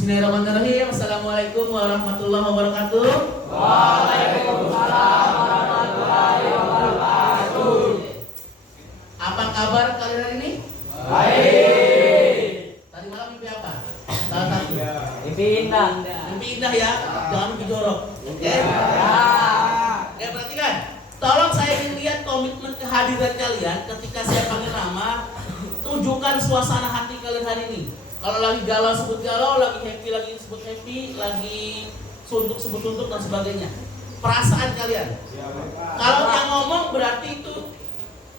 Bismillahirrahmanirrahim. Assalamualaikum warahmatullahi wabarakatuh. Waalaikumsalam warahmatullahi wabarakatuh. Apa kabar kalian hari ini? Baik. Tadi malam mimpi apa? Salah satu. Mimpi indah. Mimpi indah ya. Jangan mimpi jorok. Oke. Ya. Oke, perhatikan. Tolong saya ingin lihat komitmen kehadiran kalian ketika saya panggil nama. Tunjukkan suasana hati kalian hari ini. Kalau lagi galau sebut galau, lagi happy sebut happy, lagi suntuk sebut suntuk dan sebagainya. Perasaan kalian. Kalau yang ngomong berarti itu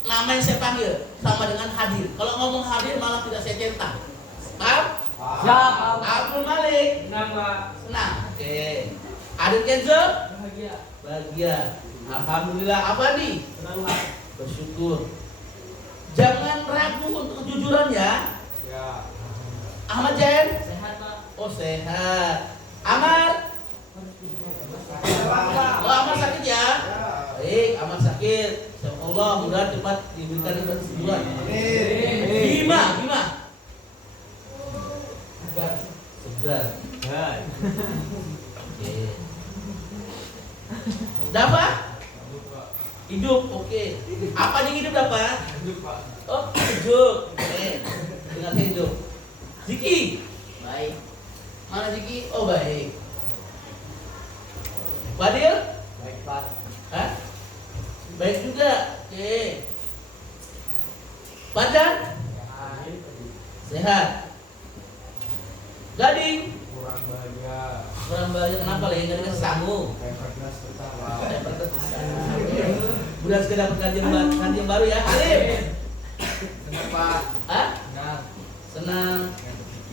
nama yang saya panggil sama dengan hadir. Kalau ngomong hadir malah tidak saya centang. Paham? Siap. Abdul Malik. Senang. Oke. Hadir Kenzo? Bahagia. Alhamdulillah. Apa nih? Bersyukur. Jangan ragu untuk kejujuran ya. Ahmad Jen? Sehat, Pak. Oh sehat. Amar? Oh Amar sakit ya? Baik, Amar sakit. Insyaallah mudah cepat diberikan kesembuhan. Bima? Segar. Oke. Dapat? Hidup, oke. Apa yang hidup dapat? Oh, hidup. Oke. Dengar hidup. Ziki? Baik. Mana Ziki? Oh baik. Badil? Baik, Pak. Hah? Baik juga. Oke. Badan? Sehat. Gading? Kurang bahagia. Kurang bahagia kenapa lagi? Enggak dikasih sanggup. Udah sekedar dapat gaji yang baru ya. Alim? Kenapa? Hah? Senang.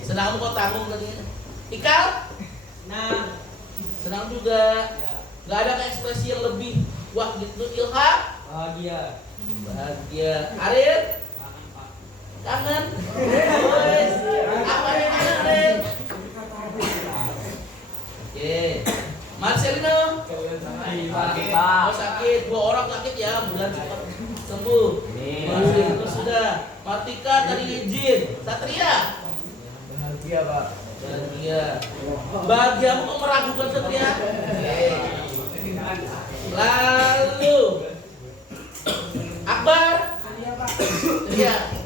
Senang kamu kok tanggung tadi. Ikal? Senang juga. Gak ada ekspresi yang lebih wah gitu. Ilham? Bahagia. Arif? Kangen? Wes. Apa yang kangen Arif? Oke. Marcelino? Sakit, Pak. Oh sakit. 2 orang sakit ya. Mudah cepat sembuh. Marcelino sudah. Martika tadi izin. Satria? Bahagia, Pak. Bahagia. Bahagiamu kok meragukan Satria? Lalu Akbar? Iya.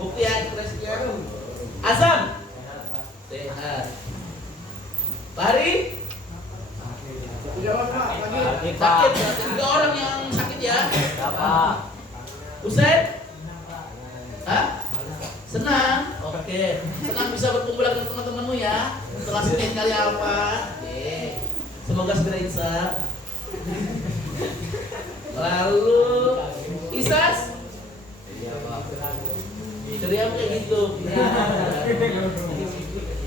Bukti ya ekspresinya. Azam? Sehat. Bari? Sakit, Pak. Sakit. Berarti 3 orang yang sakit ya. Ya, Pak. Usain? Hah? Senang? Oke. Senang bisa berkumpul lagi dengan teman-temanmu ya. Setelah sekian kali apa? Oke. Semoga segera insaf. Lalu Isas? Ceria kayak gitu. Ya.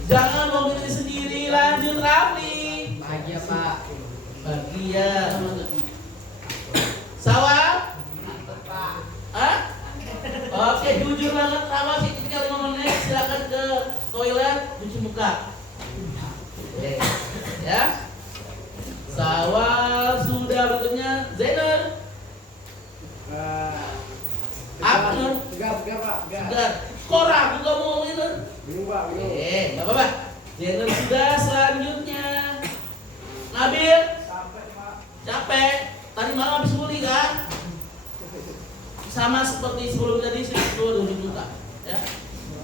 Jangan mau diri sendiri. Lanjut Rafli. Bahagia, Pak. Bahagia. Sawah? Pak. Hah? Oke, jujur banget sama sih tinggal 5 menit. Silakan ke toilet cuci muka. Oke. Ya. Sawah sudah berikutnya Zainur. Apa Nur? Segar. Kok ragu kamu ngomongin Nur? Nggak apa-apa. Zainur sudah. Selanjutnya Nabil. Capek. Tadi malam habis kuli kan? Sama seperti sebelum tadi sih dulu muka. Ya.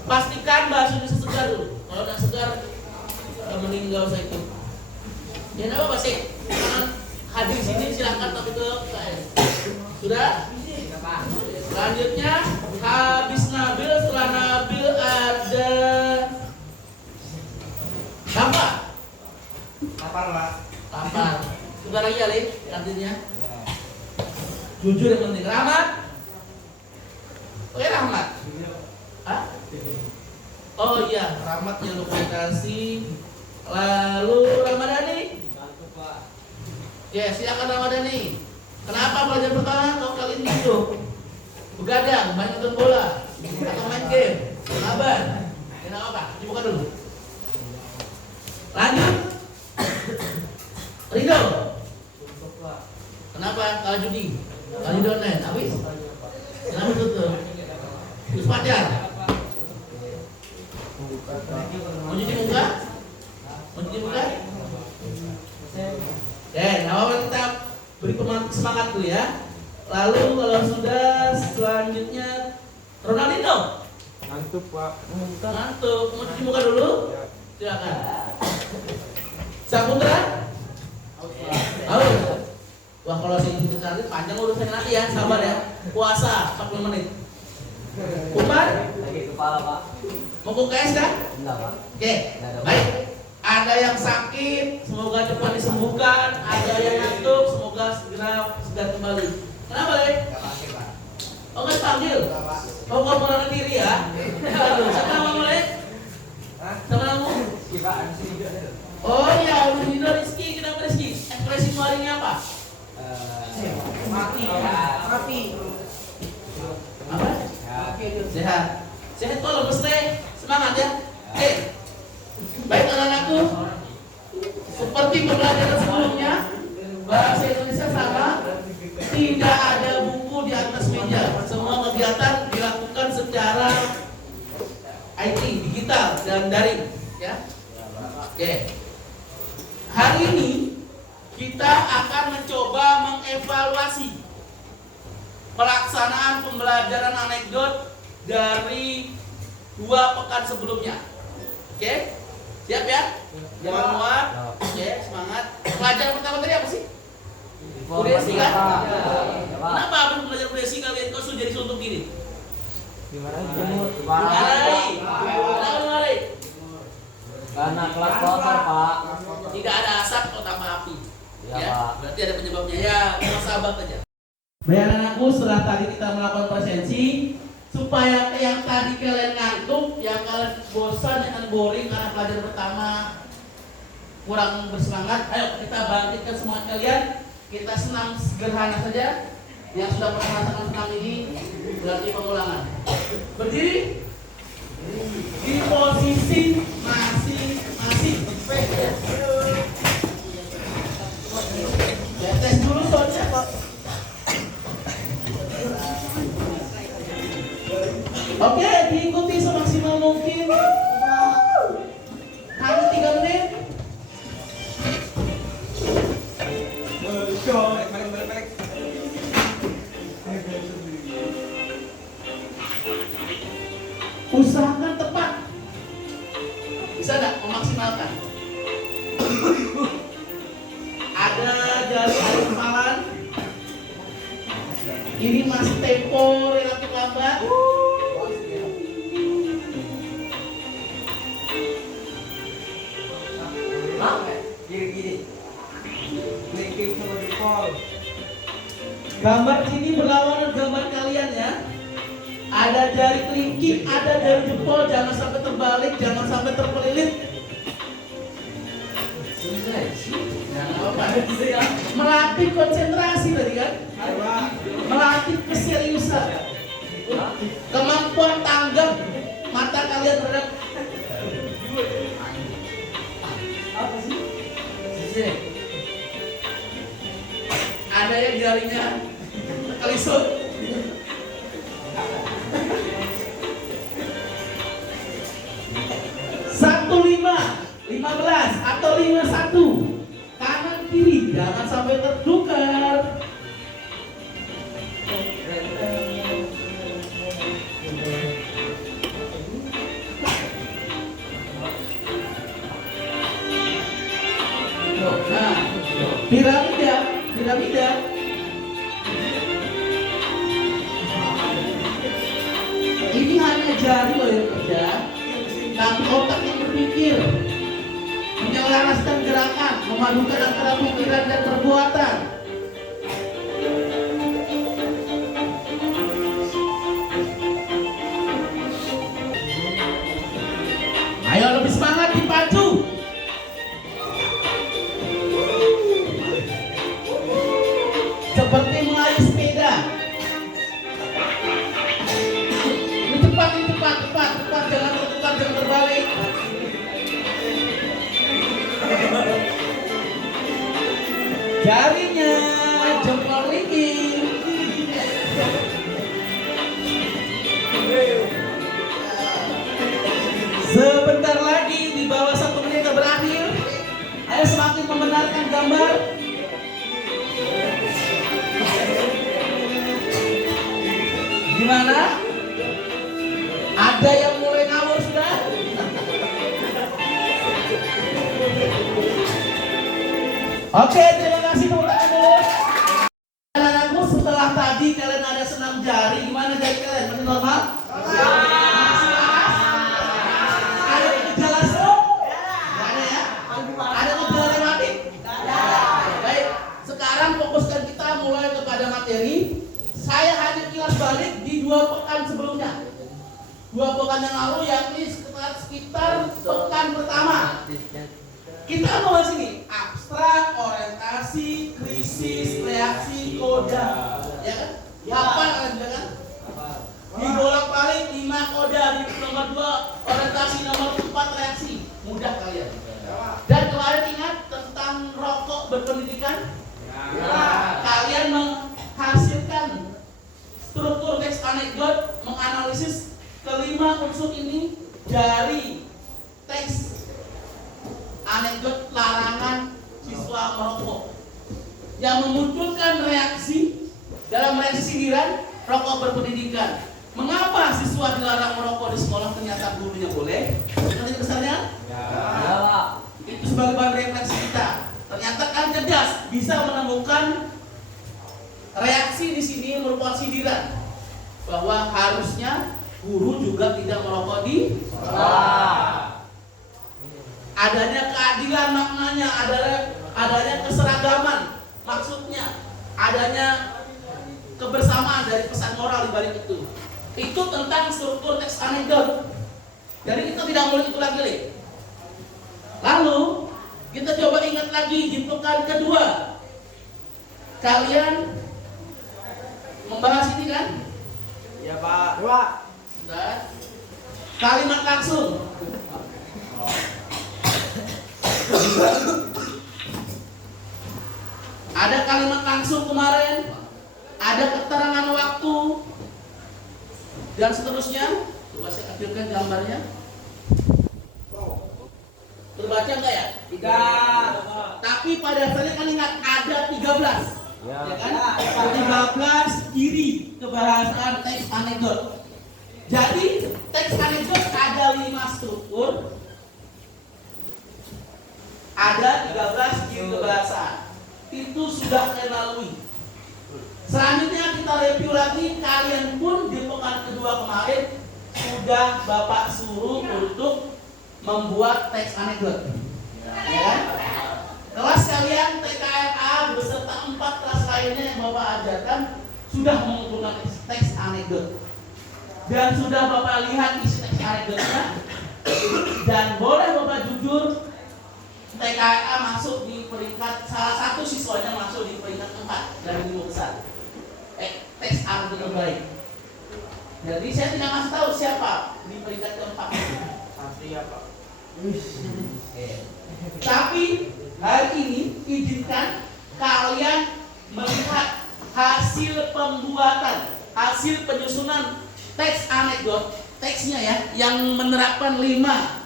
Pastikan baksonya segar dulu. Kalau nggak segar, mending nggak usah itu. Ya nggak apa-apa sih. Hadir sini silakan tapi ke KS. Sudah? Selanjutnya habis Nabil, setelah Nabil ada Tampak. Lapar, Pak. Tampak. Sebentar lagi ya, Lin, kantinnya. Jujur yang penting. Rahmat. Oke, Rahmat. Hah? Oh iya, Rahmat yang dokumentasi. Lalu Ramadhani. Ya, silakan Ramadhani. Kenapa pelajaran pertama kau kali ini itu? Begadang, main nonton bola, atau main game, sabar. Kenapa apa? Dibuka dulu. Lanjut. Ridho. Kenapa kalah judi? Kalah judi online, habis? Kenapa tutup? Terus pacar? Mau cuci muka? beri semangat dulu ya. Lalu kalau sudah selanjutnya Ronaldinho. Ngantuk Pak. Ngantuk, mau cuci muka dulu? Silakan. Saputra? Haus. Wah kalau sini nanti panjang urusan nanti ya, sabar ya. Puasa 40 menit. Umar? Lagi kepala Pak. Mau ke UKS kan? Enggak Pak. Oke, baik. Ada yang sakit, semoga cepat disembuhkan. Ada yang ngantuk, semoga segera kembali. Kenapa, Lek? Gak pakai Pak. Oh, nggak panggil? Enggak Pak. Oh, kamu menarik diri ya? Aduh, siapa namamu, Lek? Hah? Siapa namamu? Kita ada sini juga ada. Oh iya, Rizky. Rizky, kenapa Rizky? Ekspresi hari ini apa? Mati. Mati. Apa? Sehat. Sehat kok lemes teh. Semangat ya. Baik anak-anakku. Seperti pembelajaran sebelumnya, bahasa Indonesia sama. Tidak ada buku di atas meja. Semua kegiatan dilakukan secara IT, digital dan daring. Ya. Oke. Hari ini kita akan mencoba mengevaluasi pelaksanaan pembelajaran anekdot dari 2 pekan sebelumnya. Oke? Siap ya? Jangan muat. Oke, semangat. Pelajaran pertama tadi apa sih? Budaya singkat. Kenapa abang belajar budaya singkat kalian kok sudah jadi suntuk gini? Dimarahi. Kenapa dimarahi? Karena kelas kotor Pak. Tidak ada asap kok tambah api. Iya, Ya, Pak. berarti ada penyebabnya ya. Kita sabar aja. Baik anakku, setelah tadi kita melakukan presensi, supaya yang tadi kalian ngantuk, yang kalian bosan, yang boring karena pelajaran pertama kurang bersemangat, ayo kita bangkitkan semangat kalian. Kita senam sederhana saja. Yang sudah pernah merasakan senam ini berarti pengulangan. Berdiri di posisi masing-masing. Ya, tes dulu soalnya. Oke, diikuti semaksimal mungkin. Hanya 3 menit. Balik. Usahakan tepat. Bisa nggak memaksimalkan? Ada jari hafalan. Ini masih tempo relatif lambat. Gini. Linking sama jempol. Gambar sini berlawanan gambar kalian ya. Ada jari kelingking, ada jari jempol, jangan sampai terbalik, jangan sampai terpelilit. Jangan apa-apa. Melatih konsentrasi tadi kan? Melatih keseriusan. Kemampuan tanggap mata kalian terhadap apa sih? Ada yang jarinya kelisut. 15 atau 51 kanan kiri, jangan sampai tertukar. Nah, piramida. Ini hanya jari loh yang kerja, tapi otak yang berpikir, menyelaraskan gerakan, memadukan antara pikiran dan perbuatan. Ayo lebih semangat, dipacu. Seperti mengayuh sepeda. Ini cepat, jangan tertukar, jangan terbalik. Jarinya jempol linking. Sebentar lagi di bawah 1 menit berakhir. Ayo semakin membenarkan gambar. Oke, terima kasih tepuk tangan dulu. Anak-anakku, setelah tadi kalian ada senam jari, gimana jari kalian? Masih normal? Ada gejala stroke? Nggak ada ya? Ada gejala rematik? Baik, sekarang fokuskan kita mulai kepada materi. Saya hanya kilas balik di 2 pekan sebelumnya. 2 pekan yang lalu, yakni sekitar pekan pertama. Kita bahas ini abstrak, orientasi, krisis, reaksi, koda, ya kan? Apa kalian bilang kan? Dibolak-balik 5 koda, di nomor 2 orientasi, nomor 4 reaksi. Mudah kalian. Dan kemarin ingat tentang rokok berpendidikan? Kalian menghasilkan struktur teks anekdot, menganalisis kelima unsur ini dari teks anekdot larangan siswa merokok yang memunculkan reaksi dalam reaksi sindiran rokok berpendidikan. Mengapa siswa dilarang merokok di sekolah ternyata gurunya boleh? Nanti besarnya? Ya. Itu sebagai bahan refleksi kita. Ternyata kan cerdas, bisa menemukan reaksi di sini merupakan sindiran bahwa harusnya guru juga tidak merokok di sekolah. Adanya keadilan maknanya, adanya keseragaman maksudnya, adanya kebersamaan dari pesan moral di balik itu. Itu tentang struktur teks anekdot. Jadi kita tidak mulai itu lagi. Lalu kita coba ingat lagi di pekan kedua. Kalian membahas ini kan? Ya Pak. Sudah. Kalimat langsung. Ada kalimat langsung kemarin, ada keterangan waktu, dan seterusnya. Coba saya kecilkan gambarnya. Terbaca enggak ya? Tidak. Tapi pada dasarnya kan ingat ada 13. Ya. Ya kan? 13 ciri kebahasaan teks anekdot. Jadi teks anekdot ada 5 struktur. Ada 13 ciri kebahasaan. Itu sudah saya lalui. Selanjutnya kita review lagi. Kalian pun di pekan kedua kemarin sudah Bapak suruh untuk membuat teks anekdot. Ya kan? Kelas kalian TKRA beserta 4 kelas lainnya yang Bapak ajarkan sudah mengumpulkan teks anekdot. Dan sudah Bapak lihat isi teks anekdotnya. Dan boleh Bapak jujur, TKA masuk di peringkat, salah satu siswanya masuk di peringkat 4 dari 5 besar. Teks anekdot terbaik. Jadi saya tidak masih tahu siapa di peringkat keempat. Pasti ya Pak. Tapi hari ini izinkan kalian melihat hasil pembuatan, hasil penyusunan teks anekdot, teksnya ya, yang menerapkan 5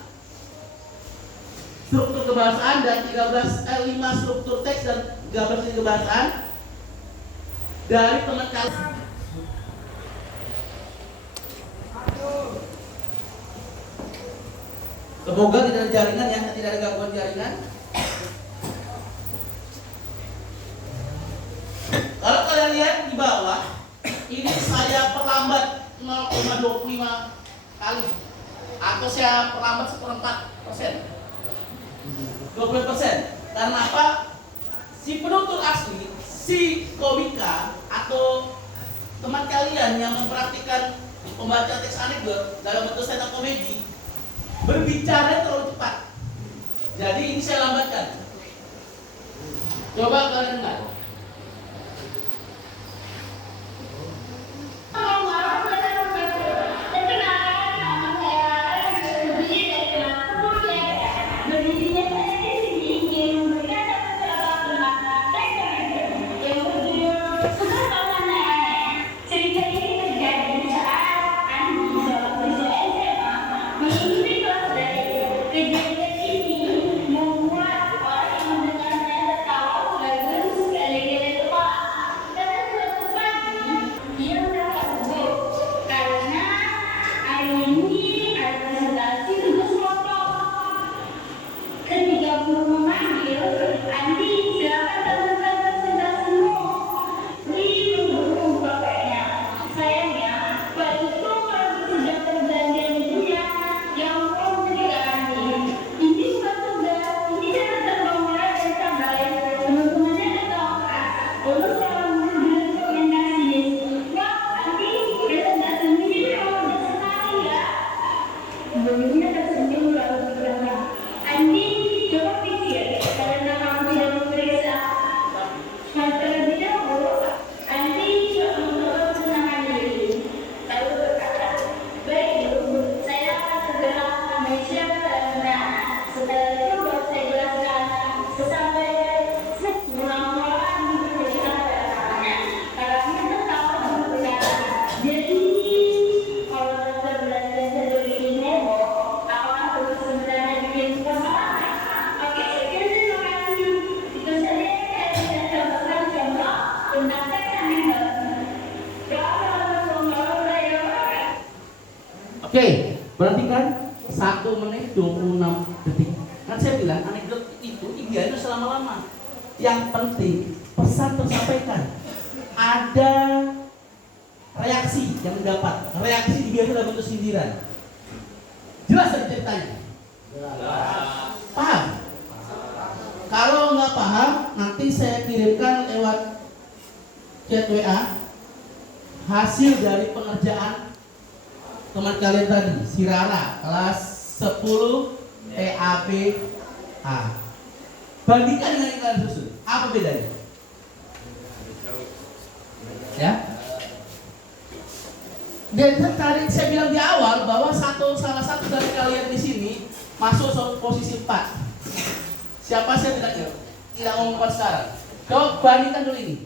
struktur kebahasaan dan 5 struktur teks dan 13 kebahasaan dari teman kalian. Semoga tidak ada jaringan ya, tidak ada gangguan jaringan. Kalau kalian lihat di bawah, ini saya perlambat 0,25 kali, atau saya perlambat 1/4%, 20%. Karena apa? Si penutur asli, si komika atau teman kalian yang mempraktikkan pembaca teks anekdot dalam bentuk stand up komedi berbicara terlalu cepat. Jadi ini saya lambatkan. Coba kalian dengar. Ketika guru memanggil, menit 26 detik. Kan saya bilang anekdot itu idealnya selama-lama. Yang penting pesan tersampaikan. Ada reaksi yang didapat. Reaksi biasanya dalam bentuk sindiran. Jelas dari ceritanya? Paham? Kalau nggak paham, nanti saya kirimkan lewat chat WA hasil dari pengerjaan teman kalian tadi, si Rara, kelas 10 TAPA. Bandingkan dengan yang kalian susun. Apa bedanya? Ya. Dan tadi saya bilang di awal bahwa salah satu dari kalian di sini masuk posisi 4. Siapa saya tidak ngomongkan sekarang. Kau bandingkan dulu ini.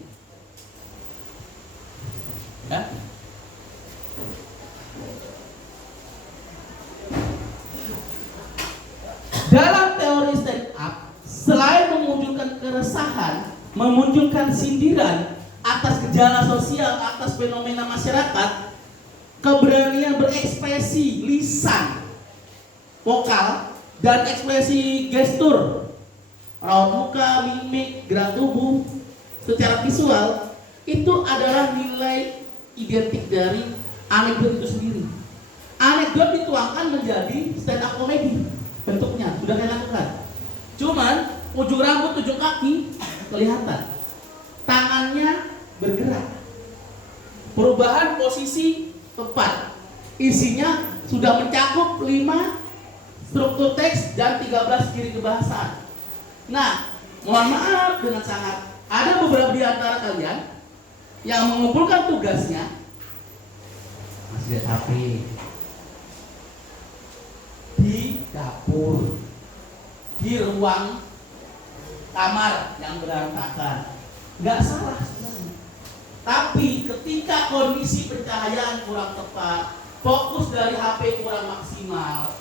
Ya. Dalam teori stand up, selain memunculkan keresahan, memunculkan sindiran atas gejala sosial, atas fenomena masyarakat, keberanian berekspresi lisan, vokal, dan ekspresi gestur, raut muka, mimik, gerak tubuh, secara visual, itu adalah nilai identik dari anekdot itu sendiri. Anekdot dituangkan menjadi stand up comedy. Bentuknya sudah saya lakukan. Cuman ujung rambut, ujung kaki kelihatan. Tangannya bergerak. Perubahan posisi tepat. Isinya sudah mencakup 5 struktur teks dan 13 ciri kebahasaan. Nah, mohon maaf dengan sangat, ada beberapa di antara kalian yang mengumpulkan tugasnya masih ada HP di dapur, di ruang kamar yang berantakan. Nggak salah sebenarnya. Tapi ketika kondisi pencahayaan kurang tepat, fokus dari HP kurang maksimal,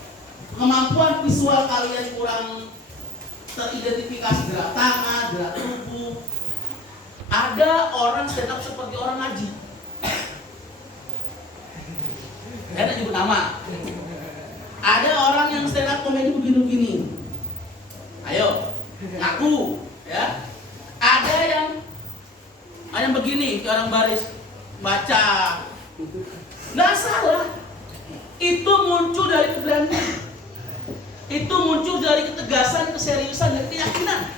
kemampuan visual kalian kurang teridentifikasi, gerak tangan, gerak tubuh, ada orang stand up seperti orang ngaji. Saya tak nyebut nama. Ada orang yang stand up komedi begini-begini. Ayo, ngaku, ya. Ada yang begini, orang baris baca. Nggak salah. Itu muncul dari keberanian. Itu muncul dari ketegasan, keseriusan, dan keyakinan.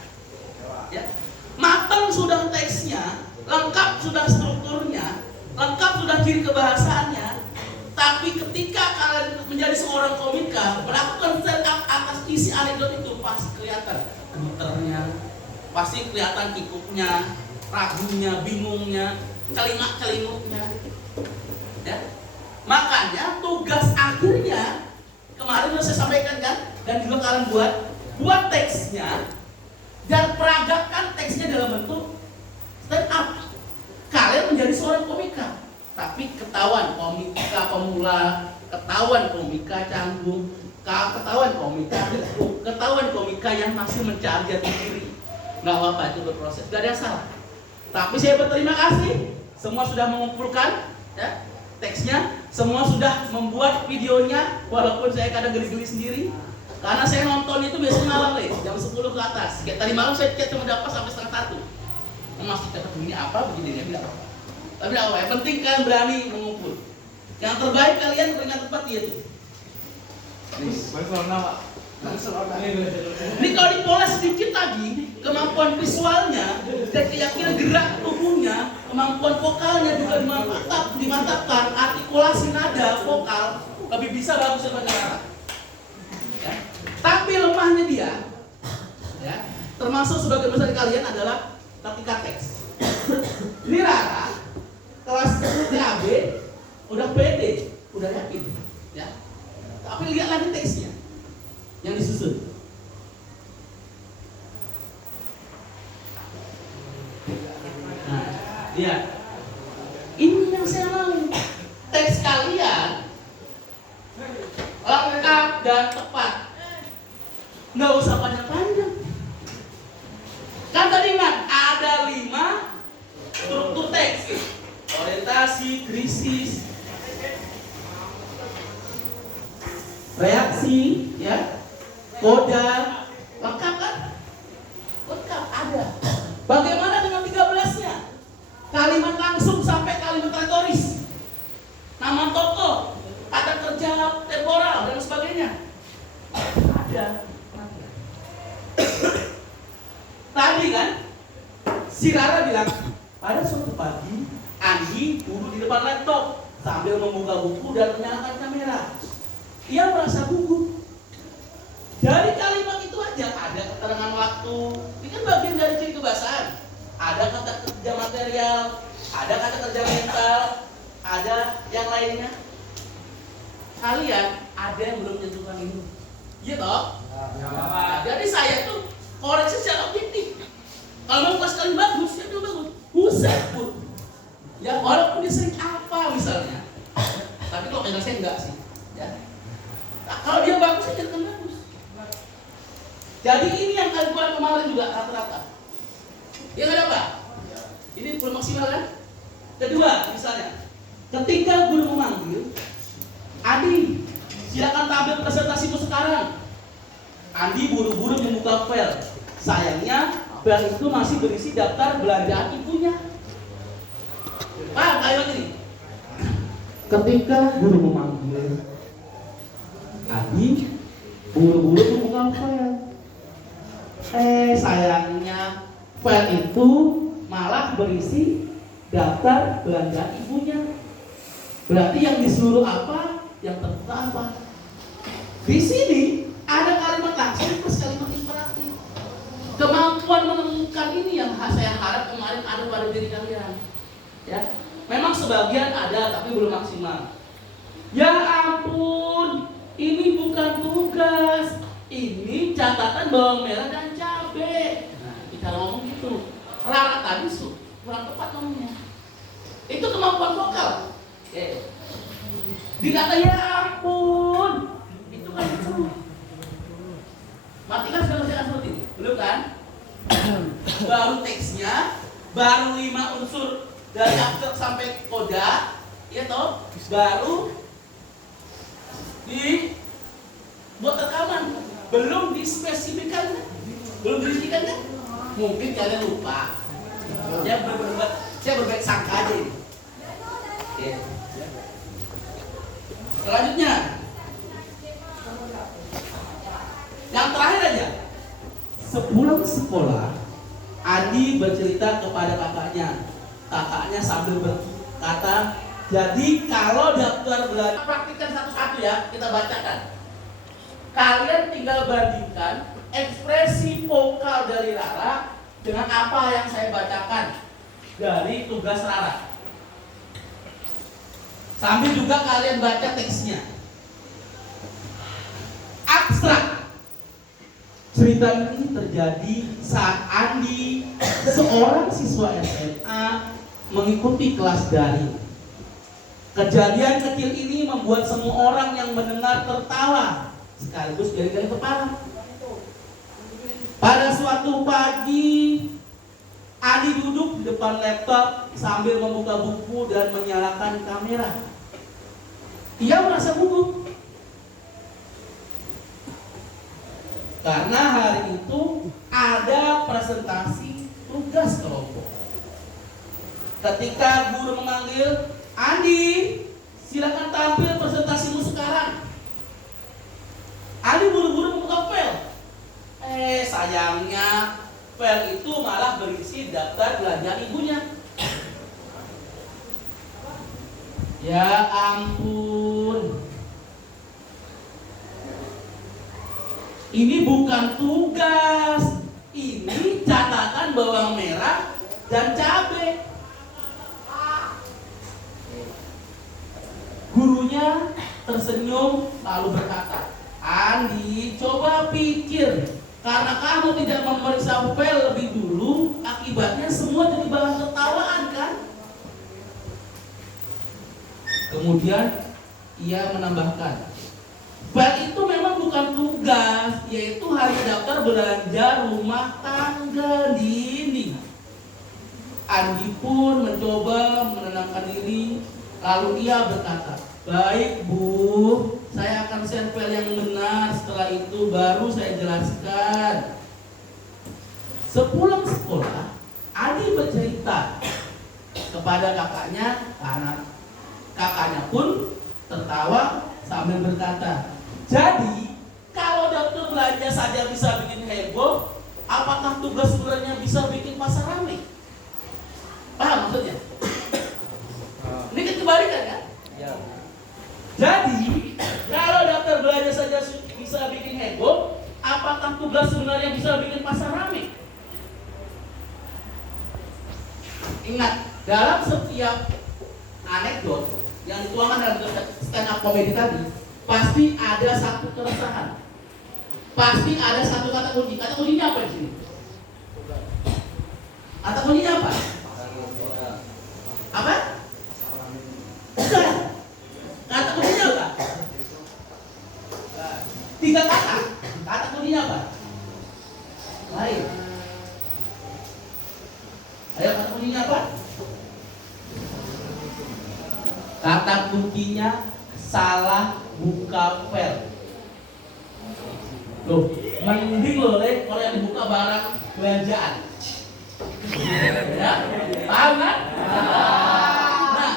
Ya. Matang sudah teksnya, lengkap sudah strukturnya, lengkap sudah ciri kebahasaannya. Tapi ketika kalian menjadi seorang komika, melakukan stand up atas isi anekdot itu pasti kelihatan gemeternya, pasti kelihatan kikuknya, ragunya, bingungnya, celingak-celinguknya. Ya. Makanya tugas akhirnya kemarin sudah saya sampaikan kan, dan juga kalian buat teksnya dan peragakan teksnya dalam bentuk stand up. Kalian menjadi seorang komika. Tapi ketahuan komika pemula, ketahuan komika canggung, ketahuan komika gedung, ketahuan komika yang masih mencari jati diri. Nggak apa-apa, itu berproses, nggak ada yang salah. Tapi saya berterima kasih, semua sudah mengumpulkan ya, teksnya, semua sudah membuat videonya, walaupun saya kadang geli-geli sendiri. Karena saya nonton itu biasanya malam jam 10 ke atas. Kayak tadi malam saya chat cuma dapat sampai 12:30. Masih dapat ini apa begini ya, tidak apa-apa. Tapi tidak apa, yang penting kalian berani mengumpul. Yang terbaik kalian berikan tempat itu. Barcelona, Pak. Ini kalau dipoles sedikit lagi, kemampuan visualnya dan keyakinan gerak tubuhnya, kemampuan vokalnya juga dimantapkan, artikulasi nada vokal lebih bisa bagus daripada Rara. Ya. Tapi lemahnya dia, ya, termasuk sebagian besar kalian adalah ketika teks. Ini Rara kelas DAB udah pede, udah yakin, ya. Tapi lihat lagi teksnya yang disusun. Nah, lihat. Ini yang saya mau. Teks kalian lengkap dan tepat. Nggak usah panjang-panjang. Kan tadi ingat ada 5 struktur teks. Orientasi, krisis, reaksi, Lengkap kan? Lengkap, ada. Bagaimana dengan 13-nya? Kalimat langsung sampai kalimat retoris. Nama tokoh, kata kerja temporal dan sebagainya. Ada. Tadi kan si Rara bilang, pada suatu pagi Andi duduk di depan laptop sambil membuka buku dan menyalakan kamera. Ia merasa gugup. Dari kalimat itu aja ada keterangan waktu. Ini kan bagian dari ciri kebahasaan. Ada kata kerja material, ada kata kerja mental, ada yang lainnya. Kalian ada yang belum menentukan ini. Iya toh? Nah, jadi saya tuh koreksi secara objektif. Kalau mau kelas kalian bagus, ya dia bagus. Buset pun. Ya walaupun dia sering apa misalnya. Tapi kalau kata saya enggak sih. Ya. Nah, kalau dia bagus, ya jangan bagus. Jadi ini yang kalian kurang kemarin juga rata-rata. Ya nggak apa? Ini belum maksimal kan? Kedua, misalnya, ketika guru memanggil, Adi, silakan tampil presentasimu sekarang. Andi buru-buru membuka file. Sayangnya, file itu masih berisi daftar belanjaan ibunya. Paham kalimat ini? Ketika guru memanggil, Adi buru-buru membuka file. Sayangnya file itu malah berisi daftar belanjaan ibunya. Berarti yang disuruh apa, yang terbuka apa? Di sini ada kalimat langsung plus kalimat imperatif. Kemampuan menemukan ini yang saya harap kemarin ada pada diri kalian. Ya, memang sebagian ada tapi belum maksimal. Ya ampun, ini bukan tugas, ini catatan bawang merah dan cabai. Nah, kita ngomong gitu. Rara tadi kurang tepat ngomongnya. Itu kemampuan vokal. Dikata ya ampun, itu kan itu. Matikan sudah ngerjakan seperti ini, belum kan? Baru teksnya, baru 5 unsur dari abstrak sampai koda, ya toh, baru dibuat rekaman, belum dispesifikan, belum dirinci-kan kan? Mungkin kalian lupa. Saya berbaik sangka aja ini. Oke. Selanjutnya, yang terakhir aja. Sepulang sekolah, Andi bercerita kepada kakaknya. Kakaknya sambil berkata, jadi kalau daftar belanja, praktikkan satu-satu ya, kita bacakan. Kalian tinggal bandingkan ekspresi vokal dari Rara dengan apa yang saya bacakan dari tugas Rara. Sambil juga kalian baca teksnya. Abstrak. Cerita ini terjadi saat Andi, seorang siswa SMA, mengikuti kelas daring. Kejadian kecil ini membuat semua orang yang mendengar tertawa, sekaligus geli-geli kepala. Pada suatu pagi, Andi duduk di depan laptop sambil membuka buku dan menyalakan kamera. Ia merasa gugup karena hari itu ada presentasi tugas kelompok. Ketika guru memanggil, Andi, silakan tampil presentasimu sekarang. Andi buru-buru membuka file. Sayangnya file itu malah berisi daftar belanjaan ibunya. Ya ampun. Ini bukan tugas. Ini catatan bawang merah dan cabai. Gurunya tersenyum lalu berkata, Andi, coba pikir. Karena kamu tidak memeriksa file lebih dulu, akibatnya semua jadi bahan tertawaan kan? Kemudian ia menambahkan, file itu memang bukan tugas, yaitu hanya daftar belanja rumah tangga ini. Andi pun mencoba menenangkan diri, lalu ia berkata, Baik Bu, saya akan sampel yang benar. Setelah itu baru saya jelaskan. Sepulang sekolah, Adi bercerita kepada kakaknya, karena kakaknya pun tertawa sambil berkata, jadi kalau dokter belanja saja bisa bikin heboh, apakah tugas sebenarnya bisa bikin pasar ramai? Paham maksudnya? Ini kan kebalikan kan? Ya. Jadi, kalau daftar belanja saja bisa bikin heboh, apakah tugas sebenarnya bisa bikin pasar ramai? Ingat, dalam setiap anekdot yang dituangkan dalam stand up comedy tadi, pasti ada satu keresahan. Pasti ada satu kata kunci. Kata kuncinya apa di sini? Kata kuncinya apa? Apa? Bukan. Kata kuncinya apa? 3 kata. Kata kuncinya apa? Lain. Ayo, kata kuncinya apa? Kata kuncinya salah buka file. Loh, mending loh kalau yang dibuka barang belanjaan. Ya, paham kan? Nah,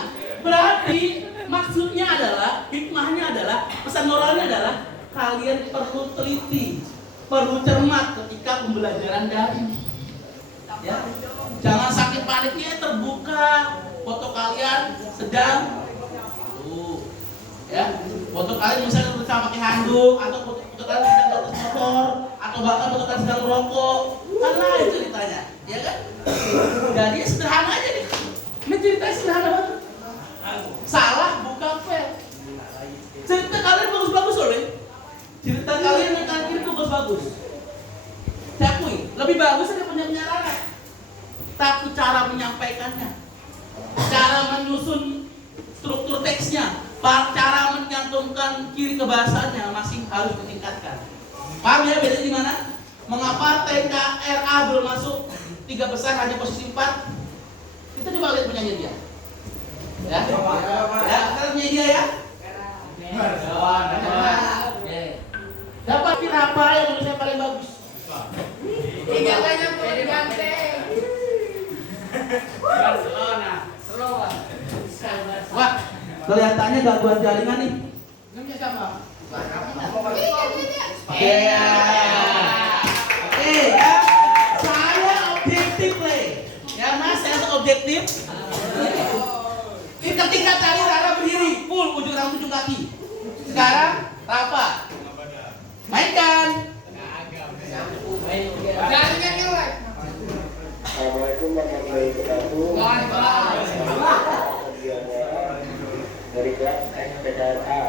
berarti maksudnya adalah, hikmahnya adalah, pesan moralnya adalah kalian perlu teliti, perlu cermat ketika pembelajaran daring. Ya, jangan sakit paniknya terbuka foto kalian sedang ya, foto kalian misalnya bersama pakai handuk, atau foto kalian sedang di atas motor, atau bahkan foto kalian sedang merokok, kan lain ceritanya, ya kan? Jadi sederhana aja nih, ini ceritanya sederhana banget. Salah buka file. Cerita kalian bagus-bagus loh, cerita kalian yang tadi itu bagus-bagus. Saya akui, lebih bagus ada penyarangan. Tapi cara menyampaikannya, cara menyusun struktur teksnya, cara menyantumkan kiri kebahasaannya masih harus ditingkatkan. Paham ya bedanya di mana? Mengapa TKRA belum masuk 3 besar hanya posisi 4? Kita coba lihat penyanyi dia. Ya, ya, kita penyanyi dia ya. Dapat apa yang menurut saya paling bagus? Ini banyak ganteng. Barcelona. Wah, kelihatannya gangguan jaringan nih. Namanya sama. Iya. Oke, ya. Saya objektif, Le. Ya, Mas, saya objektif. Ini ketika tadi Rara berdiri, full ujung rambut ujung kaki. Sekarang rapat. Mainkan. Jaringan nyelek. Assalamualaikum warahmatullahi wabarakatuh. Dari kelas SPKRA,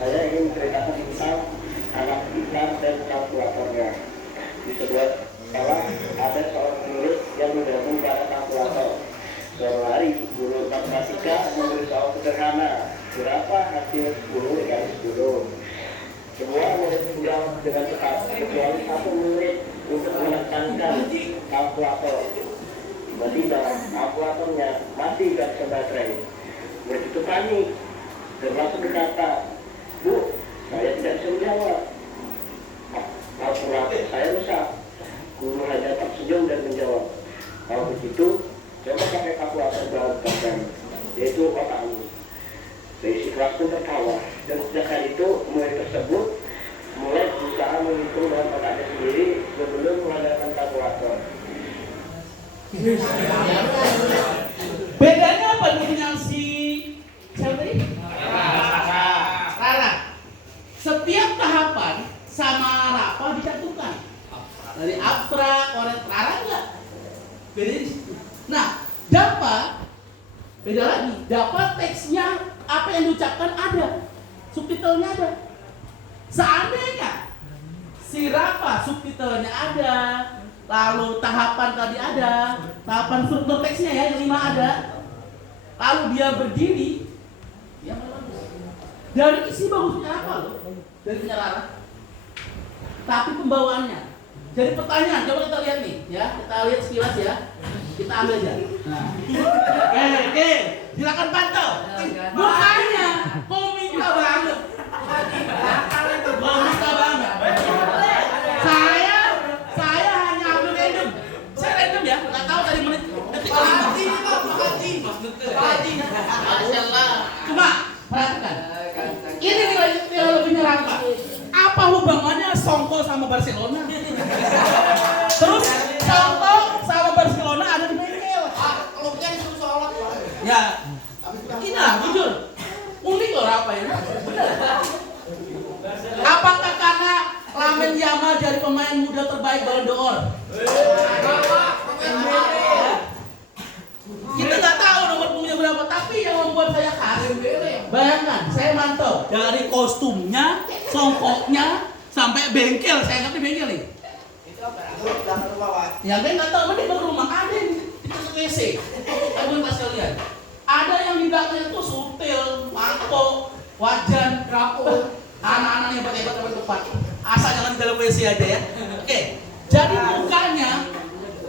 saya ingin menceritakan tentang anak Islam dan kalkulatornya. Di sebuah sekolah ada seorang murid yang menggabung pada kalkulator. Suatu hari, guru matematika memberi soal sederhana. Berapa hasil 10 dikali 10? Semua murid menjawab dengan tepat, kecuali satu murid untuk menekankan kalkulator. Tiba-tiba kalkulatornya mati gak baterai. Murid itu panik dan langsung berkata, "Bu, saya tidak bisa menjawab. Kalkulator saya rusak." Guru hanya tersenyum dan menjawab, "Kalau begitu, coba pakai kalkulator baru, yaitu otakmu." Seisi kelas pun tertawa, dan sejak hari itu murid tersebut mulai berusaha menghitung dengan otaknya sendiri sebelum mengandalkan kalkulator. Bedanya apa dengan si siapa tadi? Rara. Setiap tahapan sama Rapa dicantumkan. Dari abstrak, orang Rara enggak. Bedanya di situ. Nah, dapat beda lagi. Dapat teksnya apa yang diucapkan ada. Subtitlenya ada. Seandainya si Rapa subtitlenya ada, lalu tahapan tadi ada, tahapan struktur teksnya ya yang 5 ada, lalu dia berdiri, dia bagus. Dari isi bagusnya apa loh? Dari penyeraran. Tapi pembawaannya. Jadi pertanyaan, coba kita lihat nih, ya, kita lihat sekilas ya, kita ambil aja. Nah. Oke, silakan pantau. Bukannya terbaik Ballon d'Or. Kita nggak tahu nomor punggungnya berapa, tapi yang membuat saya khas, bayangkan, saya mantau dari kostumnya, songkoknya, sampai bengkel. Saya ngerti bengkel nih. Ya saya nggak tahu, mana di rumah ada yang di WC. Kamu kasih lihat. Ada yang di belakangnya tuh sutil, mangkok, wajan, rapor, anak-anak yang pakai tempat. Asal jangan di dalam WC aja ya. Oke, jadi mukanya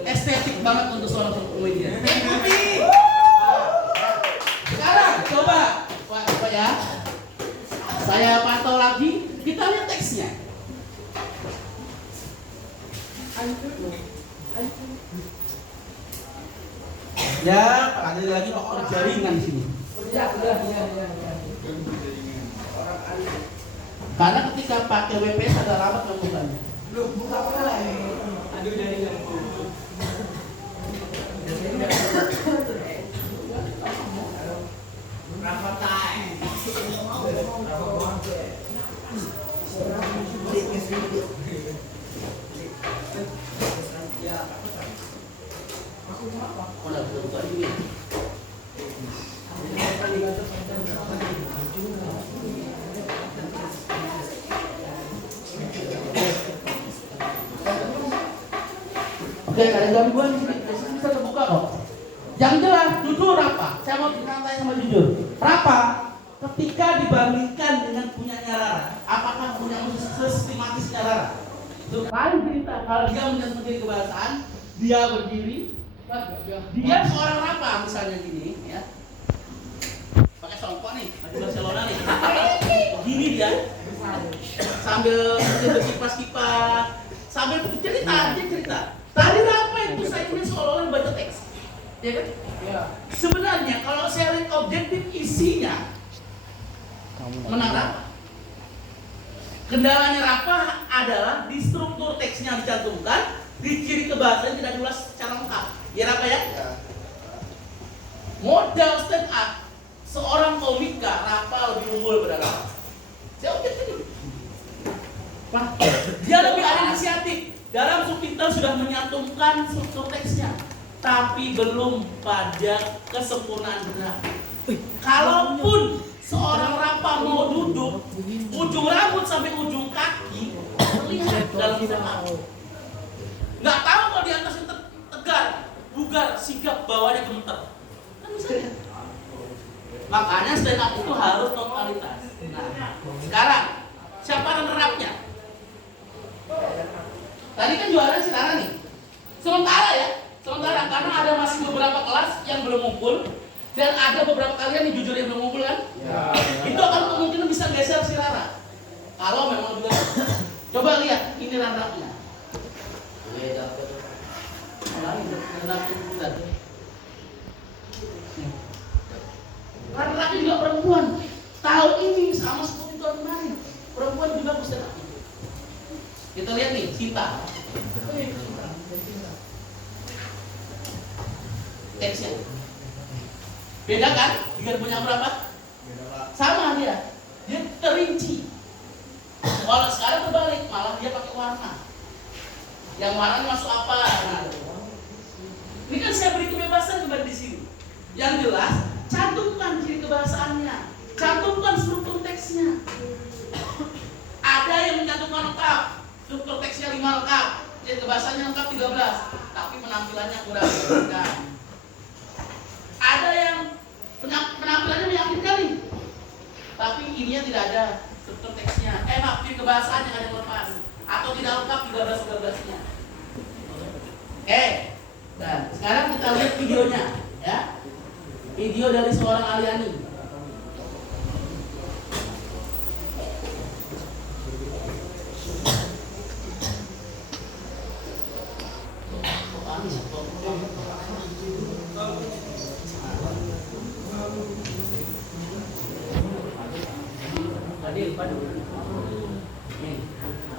estetik banget untuk seorang komedian. Sekarang coba ya. Saya pantau lagi, kita lihat teksnya. Ya, lagi faktor jaringan di sini. Karena ketika pakai WPS agak rapat mukanya. Aduh jaringan. Oke, ada gangguan bisa terbuka kok. Yang jelas jujur apa? Saya mau tanya sama jujur. Rapa ketika dibandingkan dengan punyanya Rara, apakah punya sesistematisnya Rara? Lain cerita kalau dia menjadi kebahasaan, dia berdiri, dia seorang Rapa misalnya gini, ya. Pakai songkok nih, baju Barcelona nih. Gini dia, sambil kipas-kipas, sambil cerita, dia cerita. Tadi apa itu saya ini seolah-olah baca teks, ya kan? Ya. Sebenarnya kalau saya lihat objektif isinya, menang Rapa. Kendalanya Rapa adalah di struktur teksnya yang dicantumkan, di ciri kebahasaan tidak diulas secara lengkap. Ya Rapa ya? Modal stand up seorang komika Rapa lebih unggul pada Rapa. Saya objektif ini. Pak, dia lebih ada inisiatif. Dalam subtitle sudah menyantumkan struktur teksnya, tapi belum pada kesempurnaan benar. Kalaupun seorang Rapa mau duduk, ujung rambut sampai ujung kaki terlihat dalam stand up. Nggak tahu kalau di atasnya tegar, bugar, sigap, bawahnya gemeter. Kan bisa lihat. Makanya stand up itu harus totalitas. Nah, sekarang siapa runner-up-nya? Tadi kan juara si Rara nih. Sementara karena ada masih beberapa kelas yang belum ngumpul dan ada beberapa kalian yang jujur yang belum ngumpul kan? Ya. Itu akan kemungkinan bisa geser si Rara. Kalau memang juga. Coba lihat ini runner-up-nya. Runner-up juga perempuan. Tahun ini sama seperti tahun kemarin. Perempuan juga bisa. Kita lihat nih, Cinta. Teksnya. Beda kan? Dengan punya berapa? Sama dia. Dia terinci. Kalau sekarang terbalik, malah dia pakai warna. Yang warnanya masuk apa? Nah, ini kan saya beri kebebasan kepada di sini. Yang jelas, cantumkan ciri kebahasaannya, cantumkan struktur teksnya. Ada yang mencantumkan lengkap. Struktur teksnya 5 lengkap, jadi kebahasanya lengkap 13, tapi penampilannya kurang meyakinkan. Ada yang penampilannya meyakinkan nih, tapi ininya tidak ada struktur teksnya. Maaf, kebahasaannya ada yang lepas atau tidak lengkap 13-13-nya. Dan sekarang kita lihat videonya, ya. Video dari seorang Aliani.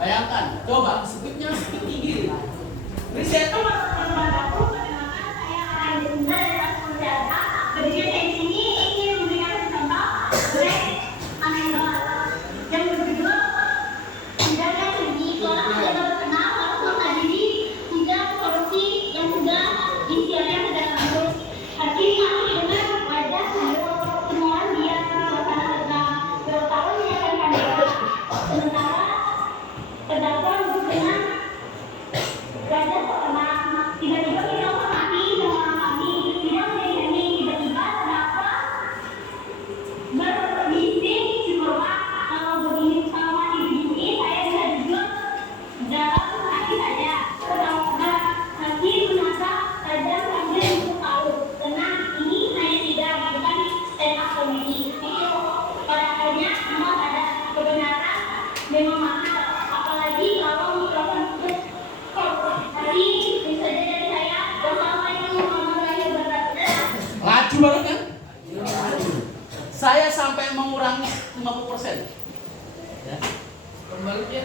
Bayangkan, coba speednya speed tinggi. Reset. Yang kedua, tidak ada bunyi kalau ada kenal walaupun tadi 50%. Ya. Kembalinya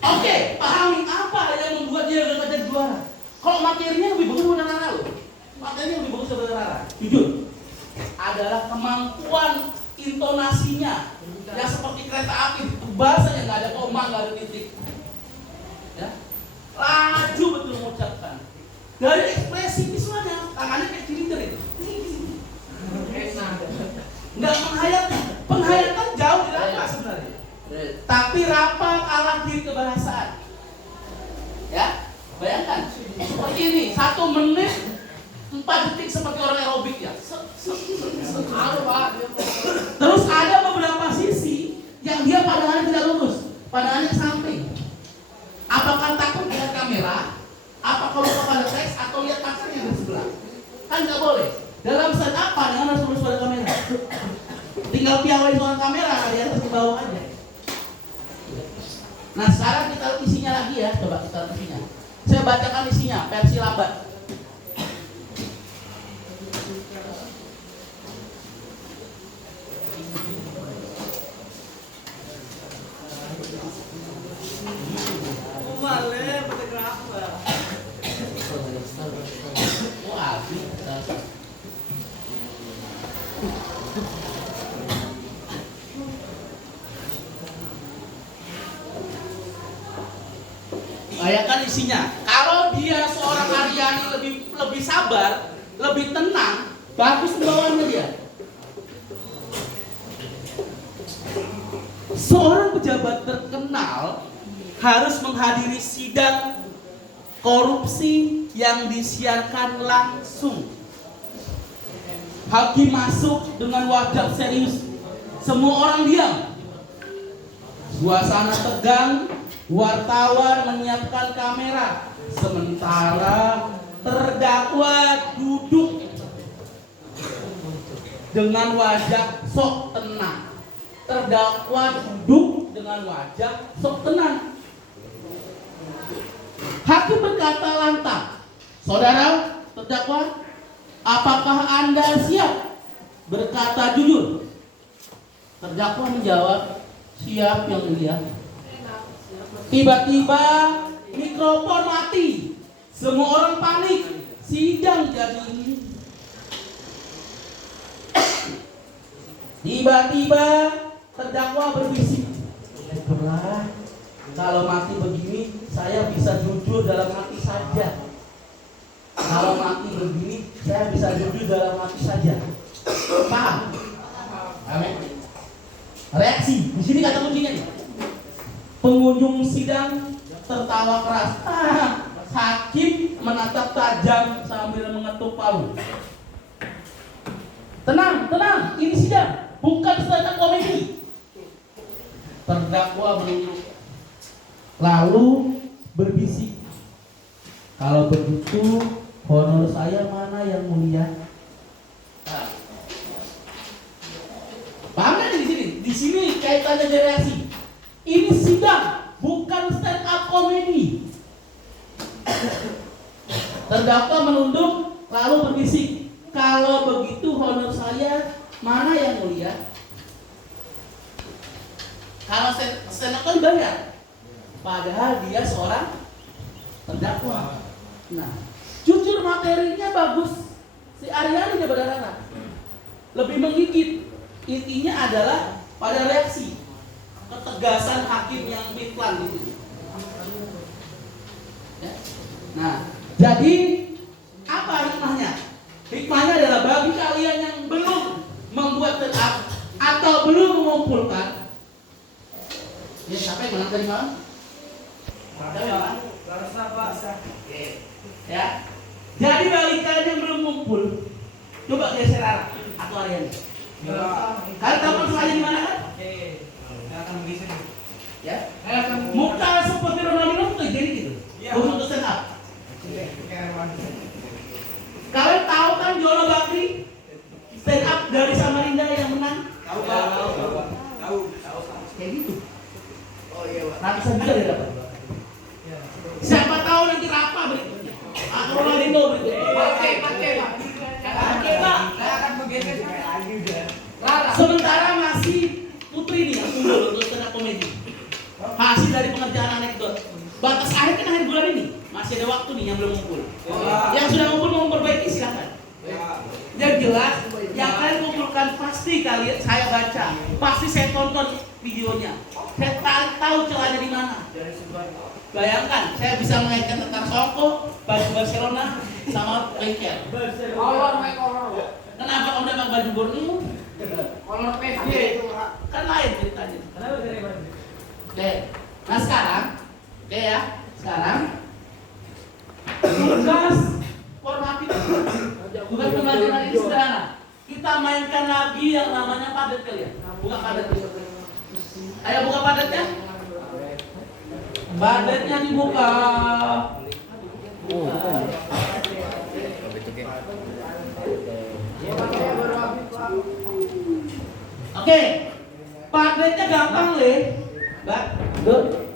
Oke, pahami apa yang membuat dia jadi juara. Kalau materinya lebih bagus daripada Rara loh. Materinya lebih bagus daripada Rara. Jujur. Adalah kemampuan intonasinya yang seperti kereta api. Bahasanya nggak ada koma, nggak ada titik. Ya. Laju betul mengucapkan. Dari ekspresi visualnya, tangannya kayak cilindr itu. Nggak menghayati. Penghayatan jauh di Rara sebenarnya. Tapi Rapa kalah di kebahasaan. Ya, bayangkan seperti ini, 1 menit 4 detik seperti orang aerobik ya. Terus ada beberapa sisi yang dia padahalnya tidak lurus, padahalnya samping. Apakah takut lihat kamera? Apakah lupa pada teks atau lihat pacarnya yang di sebelah? Kan nggak boleh. Dalam stand up pandangan harus lurus pada kamera. Tinggal piawai soal kamera di atas ke bawah aja. Nah sekarang kita lihat isinya lagi ya, coba kita lihat isinya. Saya bacakan isinya, versi lambat. Oh, Alfi. Bayangkan isinya. Kalau dia seorang Aryani lebih sabar, lebih tenang, bagus pembawaannya dia. Seorang pejabat terkenal harus menghadiri sidang korupsi yang disiarkan langsung. Hakim masuk dengan wajah serius. Semua orang diam. Suasana tegang. Wartawan menyiapkan kamera, sementara terdakwa duduk dengan wajah sok tenang. Terdakwa duduk dengan wajah sok tenang. Hakim berkata lantang, "Saudara terdakwa, apakah Anda siap berkata jujur?" Terdakwa menjawab, "Siap yang mulia." Tiba-tiba mikrofon mati. Semua orang panik. Sidang jadi ini. Tiba-tiba terdakwa berbisik, "Syukurlah kalau mati begini saya bisa jujur dalam hati saja. Kalau mati begini saya bisa jujur dalam hati saja." Paham? Amin. Reaksi. Di sini kata kuncinya nih. Pengunjung sidang tertawa keras. Hakim menatap tajam sambil mengetuk palu. Tenang, tenang, ini sidang, bukan stand up komedi. Terdakwa menunduk, lalu berbisik, "Kalau begitu, honor saya mana yang mulia?" Paham nggak di sini? Di sini kaitannya dari reaksi. Ini sidang, bukan stand up komedi. Terdakwa menunduk lalu berbisik, "Kalau begitu honor saya mana yang mulia?" Kalau stand up kan bayar, padahal dia seorang terdakwa. Nah, jujur materinya bagus. Si Aryani daripada Rara lebih menggigit. Intinya adalah pada reaksi. Ketegasan hakim yang piklan gitu. Ya. Nah, jadi apa hikmahnya? Hikmahnya adalah bagi kalian yang belum membuat stand up atau belum mengumpulkan. Ya, siapa yang menang tadi malam? Ya. Jadi bagi kalian yang belum ngumpul, coba geser arah atau Aryani. Kalian tahu masalahnya di mana kan? Ya, muka seperti Ronaldinho tuh jadi gitu. Untuk stand up. Kalian tahu kan Jono Bakri stand up dari Samarinda yang menang? Tahu Pak. Tahu. Kayak gitu. Oh iya Pak. Ratusan juta dia dapat. Siapa tahu nanti Rafa berikutnya. Atau Ronaldo berikutnya. Pakai, Pak. Oke, Pak. Saya akan menggeser Rara. Sementara masih Putri nih yang unggul untuk stand up komedi. Hasil dari pengerjaan anekdot. Batas akhir kan akhir bulan ini. Masih ada waktu nih yang belum ngumpul. Yang sudah ngumpul mau memperbaiki silakan. Yang jelas, yang kalian kumpulkan pasti kalian saya baca, pasti saya tonton videonya. Saya tahu celahnya di mana. Bayangkan, saya bisa mengaitkan tentang Songko, baju Barcelona, sama bengkel. Kolor, kolor. Kenapa kamu dapat baju Borneo? Kolor PSG itu, Pak. Kan lain ceritanya. Oke, nah sekarang, oke ya, sekarang tugas formatif, tugas pembelajaran ini sederhana. Kita mainkan lagi yang namanya padat kalian. Buka padat. Ayo buka padatnya. Padatnya dibuka. Oke, padatnya gampang Le. Mbak, Dut.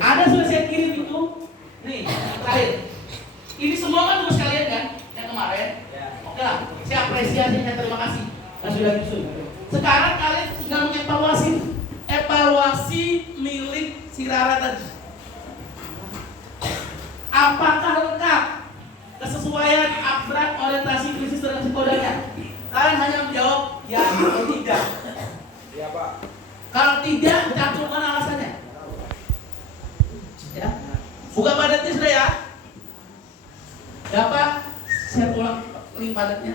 Ada sudah saya kirim itu. Nih, terakhir. Ini semua kan tugas kalian kan, yang kemarin. Oke lah, saya apresiasi, saya terima kasih. Dan sudah nyusun. Sekarang kalian tinggal evaluasi milik si Rara tadi. Apakah lengkap kesesuaian abstrak orientasi krisis dengan psikodanya? Kalian hanya menjawab ya atau tidak. Iya Pak. Kalau tidak, cantumkan alasannya. Ya. Buka padatnya sudah ya. Dapat saya ulang link padatnya.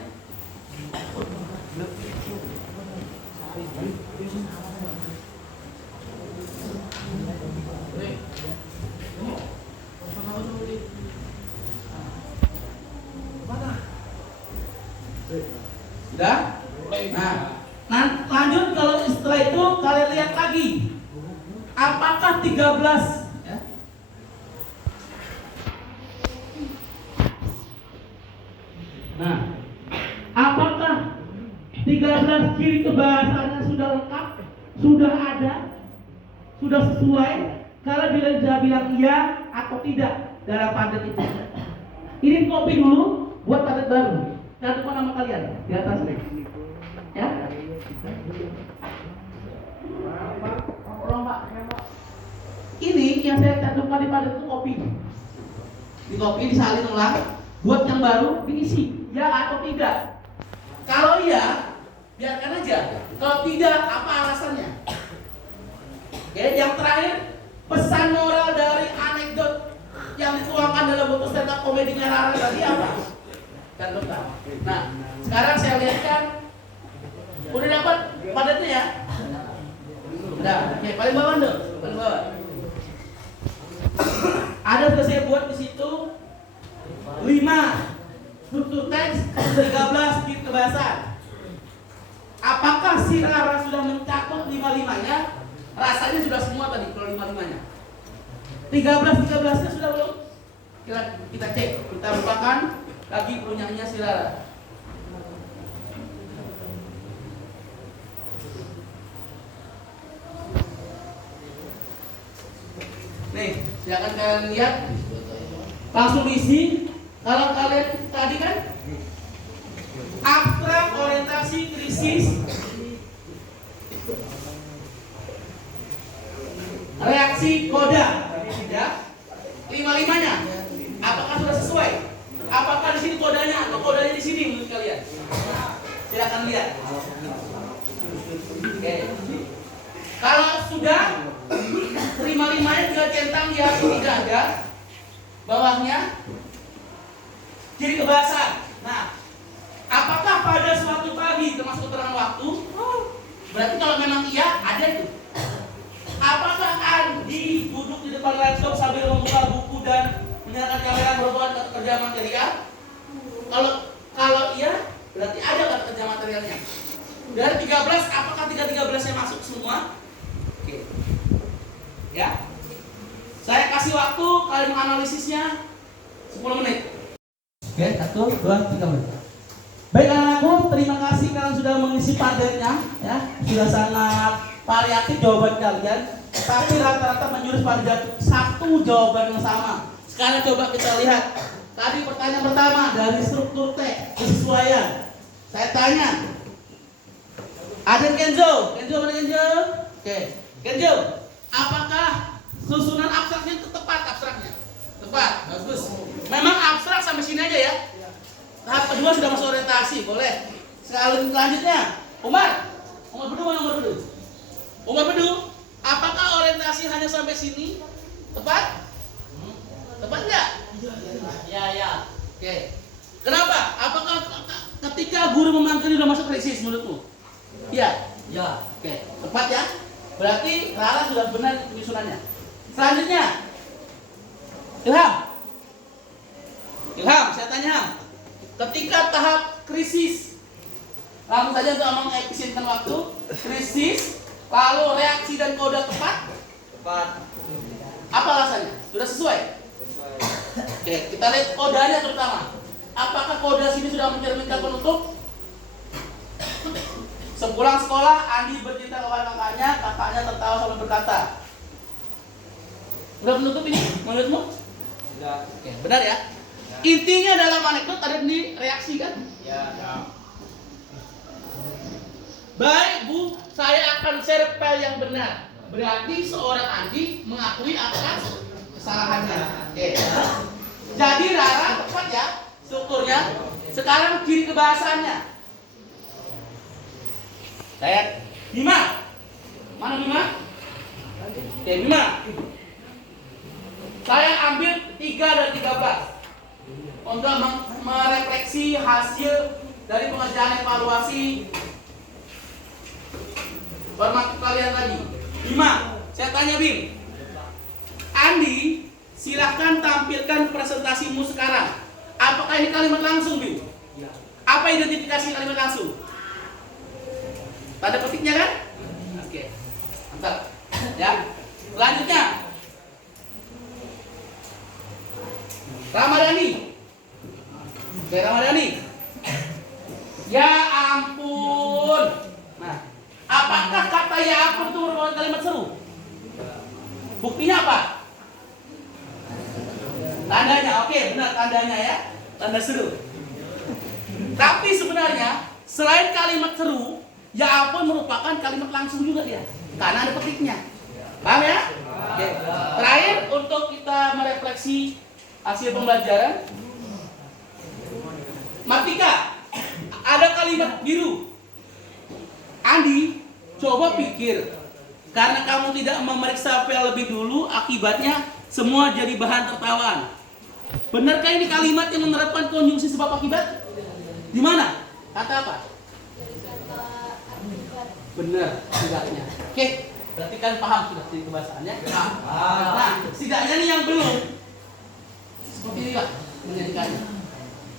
Sudah? Nah, lanjut kalau setelah itu kalian lihat lagi. Apakah 13 ya? Nah, apakah 13 ciri kebahasaannya sudah lengkap? Sudah ada? Sudah sesuai? Kalian bisa bilang iya atau tidak dalam padat itu. Ini copy dulu buat padat baru. Cantumkan nama kalian di atas nih. Ya. Ini yang saya cantumkan di padat itu kopi. Di kopi disalin ulang. Buat yang baru diisi ya atau tidak. Kalau iya, biarkan aja. Kalau tidak, apa alasannya? Oke, yang terakhir pesan moral dari anekdot yang dituangkan dalam buku stand up komedinya Rara tadi apa? Cantumkan. Nah, sekarang saya lihatkan. Udah dapat padatnya ya? Udah. Oke, paling bawah dong. Paling bawah. Ada sudah saya buat di situ 5 struktur teks, 13 ciri kebahasaan. Apakah si Rara sudah mencakup 5-5-nya? Rasanya sudah semua tadi kalau 5-5-nya. 13-13-nya sudah belum? Kita cek, kita lupakan lagi punyaannya si Rara. Nih, silakan kalian lihat. Langsung isi. Kalau kalian tadi kan abstrak orientasi krisis, reaksi koda, ya, 5-5-nya. Apakah sudah sesuai? Apakah di sini kodanya atau kodanya di sini menurut kalian? Silakan lihat. Oke. Kalau sudah 5-5-nya tinggal centang ya atau tidak ada. Bawahnya ciri kebahasaan. Nah, apakah pada suatu pagi termasuk keterangan waktu? Berarti kalau memang iya ada itu. Apakah Andi duduk di depan laptop sambil membuka buku dan menyalakan kamera berbuat kata kerja material? Kalau iya, berarti ada kata kerja materialnya. Dari 13, apakah 13-nya masuk semua? Oke. Ya. Saya kasih waktu kalian menganalisisnya 10 menit. Oke, 1, 2, 3 menit. Baik anak-anakku, terima kasih kalian sudah mengisi padatnya, ya, sudah sangat variatif jawaban kalian, tapi rata-rata menjurus pada satu jawaban yang sama. Sekarang coba kita lihat. Tadi pertanyaan pertama dari struktur teks kesesuaian. Saya tanya, ada Kenzo? Kenzo mana Kenzo? Oke, Kenzo, apakah susunan abstraknya itu tepat abstraknya? Tepat, bagus. Memang abstrak sampai sini aja ya. Tahap kedua sudah masuk orientasi, boleh. Selanjutnya, Umar Bedu mana Umar Bedu? Umar Bedu, apakah orientasi hanya sampai sini? Tepat? Tepat nggak? Ya. Oke. Kenapa? Apakah ketika guru memanggil sudah masuk krisis menurutmu? Iya. Ya. Oke, tepat ya. Berarti Rara sudah benar penyusunannya. Selanjutnya, Ilham, saya tanya, ketika tahap krisis, langsung saja untuk mengefisienkan waktu, krisis, lalu reaksi dan kode tepat? Tepat. Apa alasannya? Sudah sesuai? Oke, kita lihat kodenya terutama. Apakah kode sini sudah mencerminkan penutup? Sepulang sekolah, Andi bercerita kepada kakaknya tertawa sambil berkata. Udah menutup ini menurutmu? Sudah. Oke, benar ya? Intinya dalam anekdot ada di reaksi kan? Ya. Baik Bu, saya akan share file yang benar. Berarti seorang Andi mengakui atas kesalahannya. Oke. Jadi Rara tepat ya strukturnya. Sekarang kiri kebahasannya. Saya Bima. Mana Bima? Oke, Bima. Saya ambil 3 dan 13 untuk merefleksi hasil dari pengerjaan evaluasi formatif kalian tadi. Bima, saya tanya Bim. Andi, silahkan tampilkan presentasimu sekarang. Apakah ini kalimat langsung, Bim? Apa identifikasi kalimat langsung? Tanda petiknya kan? Oke, mantap. Ya. Selanjutnya, Ramadhani. Oke, Ramadhani. Ya ampun. Nah, apakah kata ya ampun itu merupakan kalimat seru? Buktinya apa? Tandanya, oke, benar tandanya ya. Tanda seru. Tapi sebenarnya selain kalimat seru, ya ampun merupakan kalimat langsung juga dia. Karena ada petiknya. Paham ya? Oke. Terakhir untuk kita merefleksi hasil pembelajaran. Martika, ada kalimat biru. Andi, coba pikir. Karena kamu tidak memeriksa file lebih dulu, akibatnya semua jadi bahan tertawaan. Benarkah ini kalimat yang menerapkan konjungsi sebab akibat? Di mana? Kata apa? Benar, tidaknya. Oke, berarti kan paham sudah di kebahasannya. Nah, setidaknya nih yang belum. Seperti inilah menjadikannya.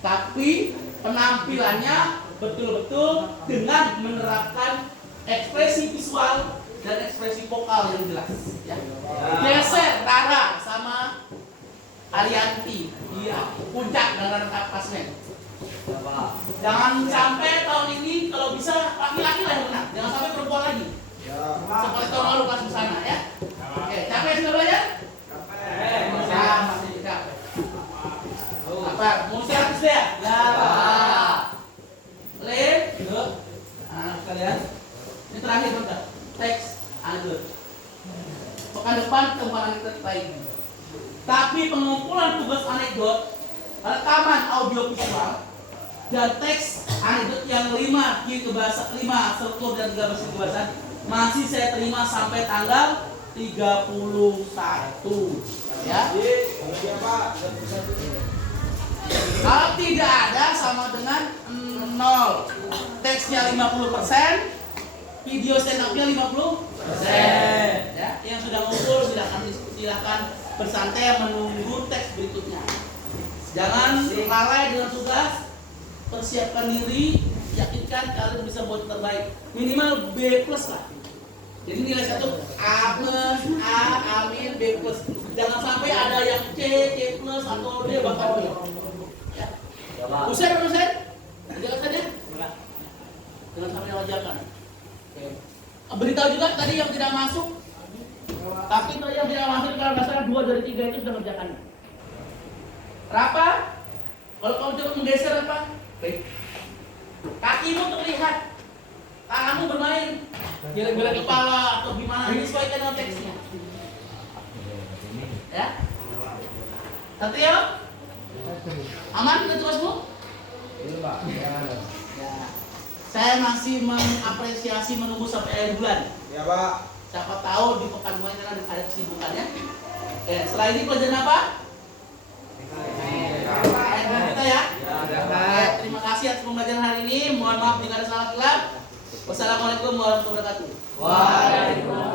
Tapi penampilannya betul-betul dengan menerapkan ekspresi visual dan ekspresi vokal yang jelas. Ya. Geser Rara sama Arianti, iya, puncak dan pasmen. Jangan sampai tahun ini kalau bisa laki-laki lah yang menang, jangan sampai perempuan lagi. Seperti tahun lalu pas di sana ya. Oke, capek sudah belajar? Capek. Masih capek. Apa? Mau istirahat sudah ya? Ya. Lin, yuk. Anak kalian. Ini terakhir bentar. Teks anekdot. Pekan depan temukan anekdot lagi. Tapi pengumpulan tugas anekdot, rekaman audio visual, dan teks anekdot yang 5 struktur dan 3 basis kebahasan masih saya terima sampai tanggal 31 ya. Kalau tidak ada sama dengan 0. Teksnya 50%, video stand up-nya 50%. Ya, yang sudah ngumpul silakan bersantai menunggu teks berikutnya. Jangan lalai dengan tugas. Persiapkan diri, yakinkan kalian bisa buat terbaik. Minimal B+ lah. Jadi nilai 1 A+, amin, B+. Jangan sampai ada yang C+, atau D bahkan B. Ya. Usai. Jangan saja. Jangan sampai dikerjakan. Oke. Beritahu juga tadi yang tidak masuk. Tapi itu yang tidak masuk kalau nggak salah 2 dari 3 itu sudah mengerjakan. Berapa? Kalau kau coba menggeser apa? Baik. Kakimu terlihat, tanganmu bermain, geleng-geleng kepala atau gimana? Menyesuaikan dengan teksnya. Ya? Satrio? Aman dengan tugasmu? Ya. Saya masih mengapresiasi menunggu sampai akhir bulan. Ya, Pak. Siapa tahu di pekan kemarin kan ada kesibukannya. Oke, setelah ini pelajaran apa? Kita ya. Oke, terima kasih atas pembelajaran hari ini. Mohon maaf jika ada salah kelak. Wassalamualaikum warahmatullahi wabarakatuh. Waalaikumsalam.